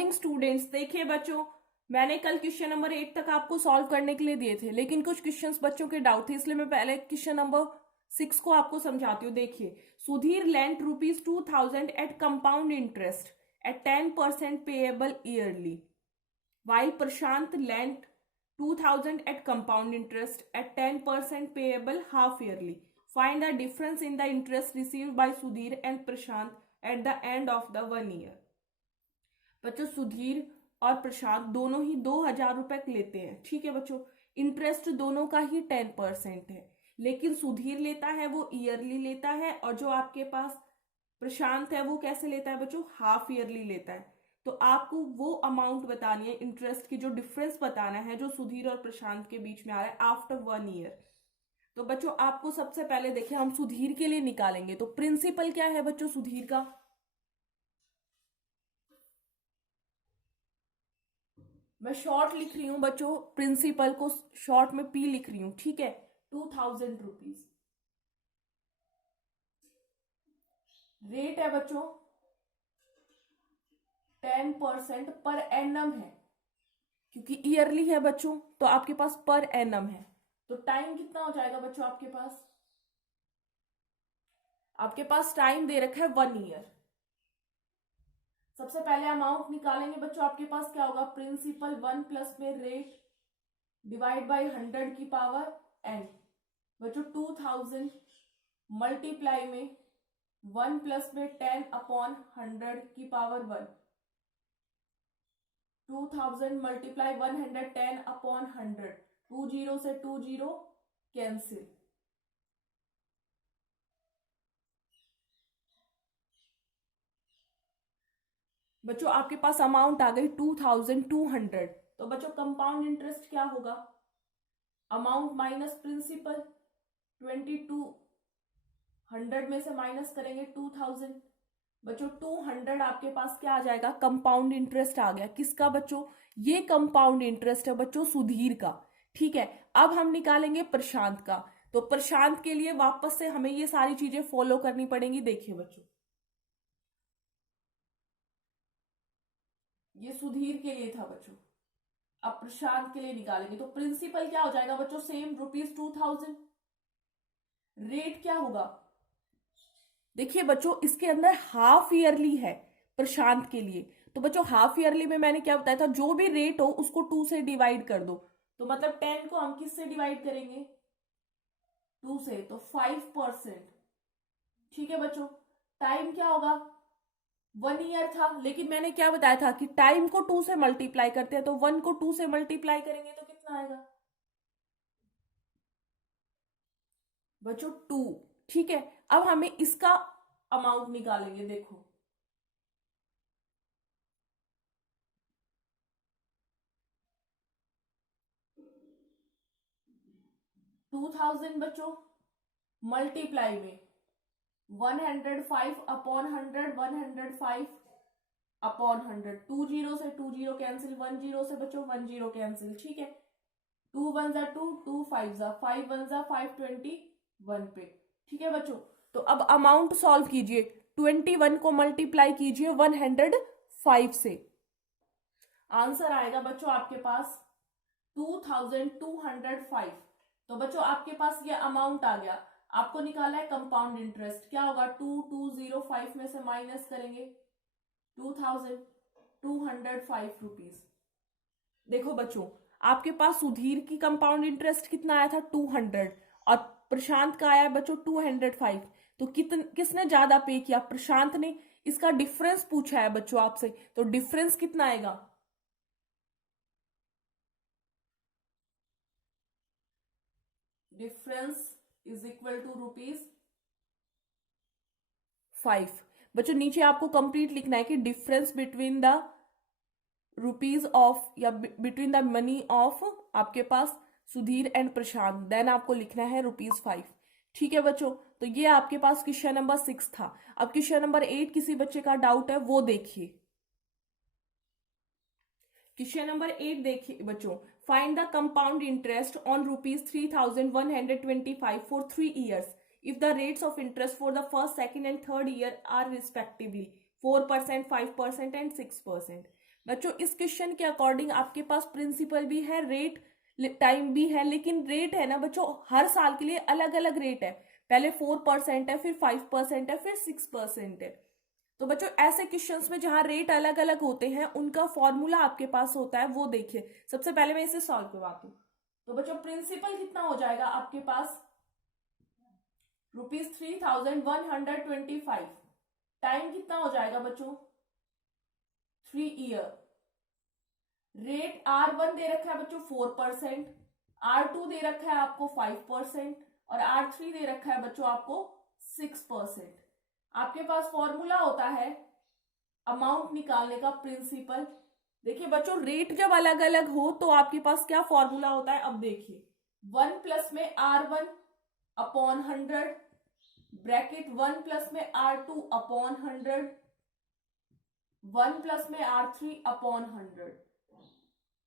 Morning students. देखिए बच्चों, मैंने कल क्वेश्चन नंबर 8 तक आपको सॉल्व करने के लिए दिए थे, लेकिन कुछ क्वेश्चंस बच्चों के डाउट थे, इसलिए मैं पहले क्वेश्चन नंबर 6 को आपको समझाती हूँ। देखिए, Sudhir lent ₹2000 at compound interest at 10% payable yearly, while Prashant lent 2000 at compound interest at 10% payable half yearly. Find the difference in the interest received by Sudhir and Prashant at the end of the 1 year. बच्चों, सुधीर और प्रशांत दोनों ही 2000 रुपए लेते हैं। ठीक है बच्चों, interest दोनों का ही 10% है, लेकिन सुधीर लेता है वो ईयरली लेता है, और जो आपके पास प्रशांत है वो कैसे लेता है बच्चों, हाफ ईयरली लेता है। तो आपको वो अमाउंट बतानी है, इंटरेस्ट की जो डिफरेंस बताना है जो सुधीर और प्रशांत के बीच में आ रहा है आफ्टर 1 ईयर। तो बच्चों आपको सबसे पहले देखिए, हम सुधीर के लिए निकालेंगे। तो प्रिंसिपल क्या है बच्चों सुधीर का, मैं शॉर्ट लिख रही हूं बच्चों, प्रिंसिपल को शॉर्ट में पी लिख रही हूं। ठीक है, 2000 रुपीज। रेट है बच्चों 10% पर एनम है, क्योंकि ईयरली है बच्चों तो आपके पास पर एनम है। तो टाइम कितना हो जाएगा बच्चों, आपके पास टाइम दे रखा है 1 ईयर। सबसे पहले अमाउंट निकालेंगे बच्चों, आपके पास क्या होगा, प्रिंसिपल 1 प्लस में रेट डिवाइड बाई 100 की पावर एन। बच्चों 2000 मल्टीप्लाई में 1 प्लस में 10 अपॉन 100 की पावर 1। 2000 मल्टीप्लाई 110 अपॉन 100, 2 जीरो से 2 जीरो कैंसिल। बच्चों आपके पास अमाउंट आ गई 2200। तो बच्चों कंपाउंड इंटरेस्ट क्या होगा, अमाउंट माइनस प्रिंसिपल, 2200 में से माइनस करेंगे 2000। बच्चों 200 आपके पास क्या आ जाएगा, कंपाउंड इंटरेस्ट आ गया। किसका बच्चों, ये कंपाउंड इंटरेस्ट है बच्चों सुधीर का। ठीक है, अब हम निकालेंगे प्रशांत का। तो प्रशांत के लिए वापस से हमें ये सारी चीजें फॉलो करनी पड़ेंगी। देखिए बच्चों, ये सुधीर के लिए था बच्चों, अब प्रशांत के लिए निकालेंगे। तो प्रिंसिपल क्या हो जाएगा बच्चों, सेम ₹2000। रेट क्या होगा, देखिए बच्चों इसके अंदर हाफ ईयरली है प्रशांत के लिए। तो बच्चों हाफ ईयरली में मैंने क्या बताया था, जो भी रेट हो उसको 2 से डिवाइड कर दो। तो मतलब 10 को हम किस से डिवाइड करेंगे, 2 से, तो 5%। ठीक है बच्चों, टाइम क्या होगा, 1 ईयर था, लेकिन मैंने क्या बताया था कि टाइम को 2 से मल्टीप्लाई करते हैं। तो 1 को 2 से मल्टीप्लाई करेंगे तो कितना आएगा बच्चों, 2। ठीक है, अब हमें इसका अमाउंट निकालेंगे। देखो 2000 बच्चों मल्टीप्लाई में 105 अपॉन 100, 105 अपॉन 100, 2 जीरो से 2 जीरो कैंसिल, 1 जीरो से बच्चों 1 जीरो कैंसिल। ठीक है, 2 1 जा 2, 2 5 जा 5, 1 जा 5, 21 पे। ठीक है बच्चों, तो अब अमाउंट सॉल्व कीजिए, 21 को मल्टीप्लाई कीजिए 105 से, आंसर आएगा बच्चों आपके पास 2205। तो बच्चों आपके पास ये अमाउंट आ गया। आपको निकाला है कंपाउंड इंटरेस्ट, क्या होगा, 2205 में से माइनस करेंगे 2205 रुपीज। देखो बच्चों आपके पास सुधीर की कंपाउंड इंटरेस्ट कितना आया था, 200, और प्रशांत का आया बच्चों 205। तो किसने ज्यादा पे किया, प्रशांत ने। इसका डिफरेंस पूछा है बच्चों आपसे, तो डिफरेंस कितना आएगा, डिफरेंस इज इक्वल टू ₹5। बच्चों नीचे आपको कंप्लीट लिखना है कि difference between the rupees of या बिटवीन द मनी ऑफ आपके पास सुधीर एंड प्रशांत, देन आपको लिखना है ₹5। ठीक है बच्चों, तो ये आपके पास क्वेश्चन नंबर 6 था। अब क्वेश्चन नंबर 8 किसी बच्चे का डाउट है वो देखिए। क्वेश्चन नंबर 8 देखिए बच्चों, find the compound interest on ₹3125 for 3 years if the rates of interest for the first, second and third year are respectively 4%, 5% and 6%. बच्चों इस क्वेश्चन के अकॉर्डिंग आपके पास प्रिंसिपल भी है, रेट टाइम भी है, लेकिन रेट है ना बच्चों हर साल के लिए अलग अलग रेट है। पहले 4% है, फिर 5% है, फिर 6% है। तो बच्चों ऐसे क्वेश्चंस में जहां रेट अलग अलग होते हैं उनका फॉर्मूला आपके पास होता है, वो देखिए। सबसे पहले मैं इसे सॉल्व करवाती हूँ। तो बच्चों प्रिंसिपल कितना हो जाएगा आपके पास, ₹3125। टाइम कितना हो जाएगा बच्चों, 3 ईयर। रेट R1 दे रखा है बच्चों 4%, R2 दे रखा है आपको 5% और R3 दे रखा है बच्चों आपको 6%। आपके पास फॉर्मूला होता है अमाउंट निकालने का, प्रिंसिपल। देखिए बच्चों रेट जब अलग अलग हो तो आपके पास क्या फॉर्मूला होता है, अब देखिए 1 प्लस में R1 अपॉन 100, ब्रैकेट 1 प्लस में R2 अपॉन 100, 1 प्लस में R3 अपॉन 100।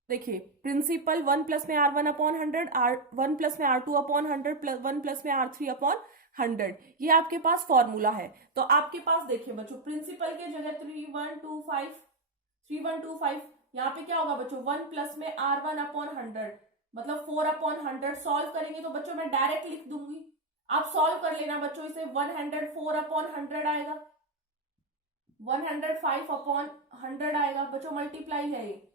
देखिए प्रिंसिपल 1 प्लस में R1 अपॉन 100, R1 प्लस में R2 अपॉन 100, प्लस 1 प्लस में R3 अपॉन 100, ये आपके पास फॉर्मूला है। तो आपके पास देखिए बच्चों प्रिंसिपल के जगह 3125 यहाँ पे क्या होगा बच्चों, 1 प्लस में R1 अपॉन 100 मतलब 4 अपॉन 100। सॉल्व करेंगे तो बच्चों मैं डायरेक्ट लिख दूंगी, आप सॉल्व कर लेना बच्चों। इसे 104 अपॉन 100 आएगा, 105 अपॉन 100 आएगा बच्चों, मल्टीप्लाई है ये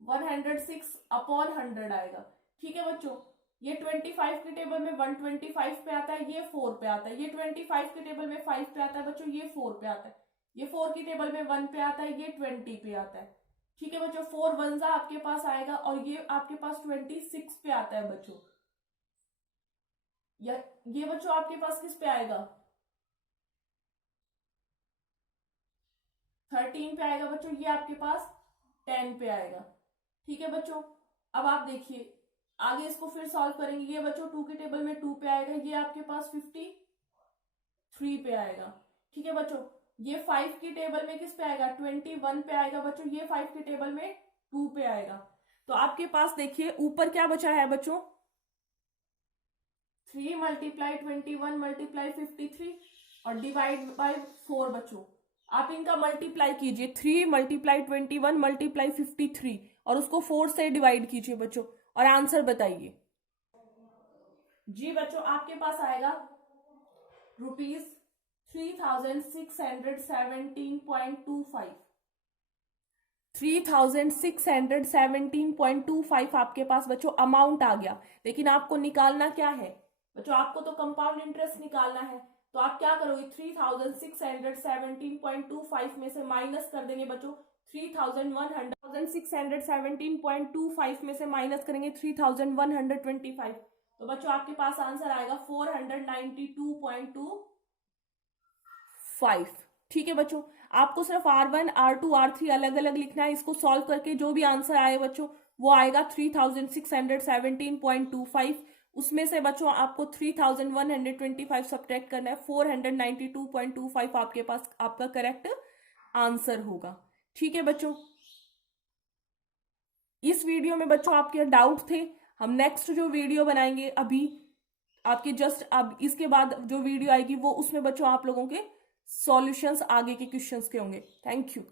106 अपॉन 100 आएगा। ठीक है बच्चों, ये 25 के टेबल में 125 पे आता है, ये 4 पे आता है। ये 25 के टेबल में 5 पे आता है बच्चों, ये 4 पे आता है। ये 4 की टेबल में 1 पे आता है, ये 20 पे आता है। ठीक है बच्चों, 4 1 आपके पास आएगा और ये आपके पास 26 पे आता है बच्चों। ये बच्चों आपके पास किस पे आएगा, 13 पे आएगा बच्चों। ये आपके पास 10 पे आएगा। ठीक है बच्चों, अब आप देखिए आगे इसको फिर सॉल्व करेंगे। ये बच्चों 2 के टेबल में 2 पे आएगा, ये आपके पास 53 पे आएगा। ठीक है बच्चों, ये 5 की टेबल में किस पे आएगा, 21 पे आएगा बच्चों। ये 5 के टेबल में 2 पे आएगा। तो आपके पास देखिए ऊपर क्या बचा है बच्चों, 3 मल्टीप्लाई 21 मल्टीप्लाई 53 और डिवाइड बाय 4 बच्चों। आप इनका मल्टीप्लाई कीजिए, 3 मल्टीप्लाई 21 मल्टीप्लाई 53 और उसको 4 से डिवाइड कीजिए बच्चों और आंसर बताइए। जी बच्चों आपके पास आएगा ₹3617.25। 3617.25 आपके पास बच्चों अमाउंट आ गया। लेकिन आपको निकालना क्या है बच्चों, आपको तो कंपाउंड इंटरेस्ट निकालना है। तो आप क्या करोगे, 3617.25 में से माइनस कर देंगे बच्चों 3617.25 में से माइनस करेंगे 3125। तो बच्चों आपके पास आंसर आएगा 492.25। ठीक है बच्चों, आपको सिर्फ R1 R2 R3 अलग अलग लिखना है। इसको सॉल्व करके जो भी आंसर आए बच्चों वो आएगा 3617.25। उसमें से बच्चों आपको 3125 सब्ट्रैक्ट करना है, 492.25 आपके पास आपका करेक्ट आंसर होगा। ठीक है बच्चों, इस वीडियो में बच्चों आपके डाउट थे, हम नेक्स्ट जो वीडियो बनाएंगे अभी आपके जस्ट अब इसके बाद जो वीडियो आएगी वो उसमें बच्चों आप लोगों के सॉल्यूशंस आगे के क्वेश्चंस के होंगे। Thank you.